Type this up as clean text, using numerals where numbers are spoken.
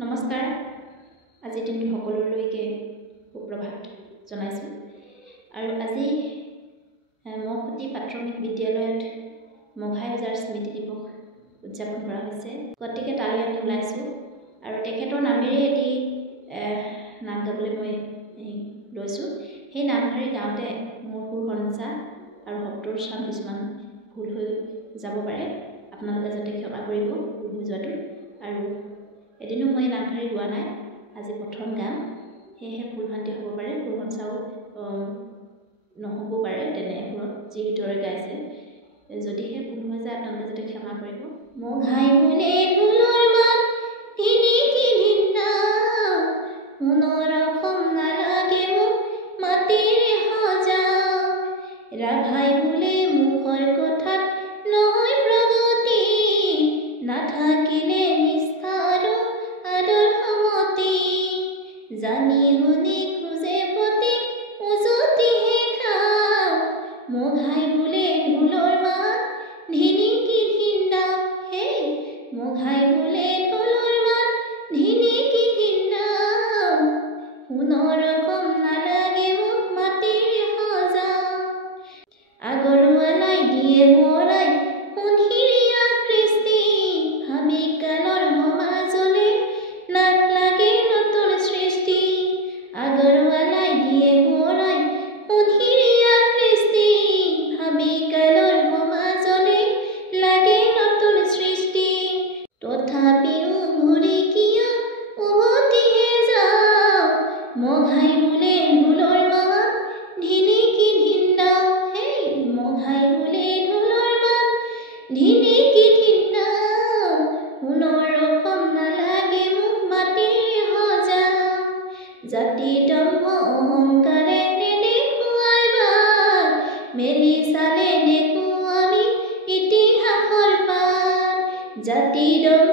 নমস্কাৰ আজি দিনটো সকলোলৈকে সুপ্ৰভাত জনাইছো আৰু আজি মহতি প্ৰাথমিক বিদ্যালয়ত মঘাই ওজাৰ স্মৃতি দিৱস উদযাপন কৰা হৈছে গতিকে তালৈ আমি ওলাইছো আৰু তেখেতৰ নামেৰে এটি নাম গাবলৈ মই লৈছো সেই নামধাৰী গাওঁতে মোৰ সুৰঞ্চা আৰু শব্দৰ স্থান কিছুমান ভুল হৈ যাব পাৰে আপোনালোকে যাতে ক্ষমা কৰিব ভুল হৈ যোৱাটো আৰু এদিনো মই নামধাৰী গোৱা নাই আজি প্ৰথম গান সেয়েহে ভুল ভ্ৰান্তি হ'ব পাৰে সুৰঞ্চাও নহ'ব পাৰে তেনে সুৰত যিদৰে গাইছে যদিহে ভুল হৈ যায় আপোনালোকে যাতে ক্ষমা কৰিব মঘাই বোলে ঢোলৰ মাত তিনি কিনিনা মনৰ অসম নালাগে মোক মাতিৰে সজা ৰাভাই বোলে মুখৰ কথাত নহয় প্ৰগতি নাথাকিলে নিষ্ঠা আৰু আদৰ্শমতি জানি শুনি খোজে পতি উজতিহে খাওঁ মঘাই বোলে ঢোলৰ মাত ধিনিকি ধিন্দা হে মঘাই বোলে ঢোলৰ মাত ধিনিকি ধিন্দা সোণৰ কম নালাগে মোক মাটিৰে সজা আগৰুৱালাই দিয়ে মৰাই সোণহিৰিয়া কৃষ্টি ভাবি কালৰ সমাজলে নাট লাগে নতুন সৃষ্টি আগৰুৱালাই দিয়ে মৰাই সোণহিৰিয়া কৃষ্টি ভাবি কালৰ সমাজলে লাগে নতুন সৃষ্টি তথাপিও ঘূৰি কিয় উভতিহে যাওঁ মঘাই বোলে ঢোলৰ মাত ধিনিকি ধিন্দা হে মঘাই বোলে ঢোলৰ মাত ধিনিকি ধিন্দা সোণৰ অসম নালাগে মোক মাটিৰে সজা জাতি দম্ভ অহংকাৰে নেদেখুৱাই বাট মেলি চালে দেখো আমি ইতিহাসৰ পাত জাতি দম্ভ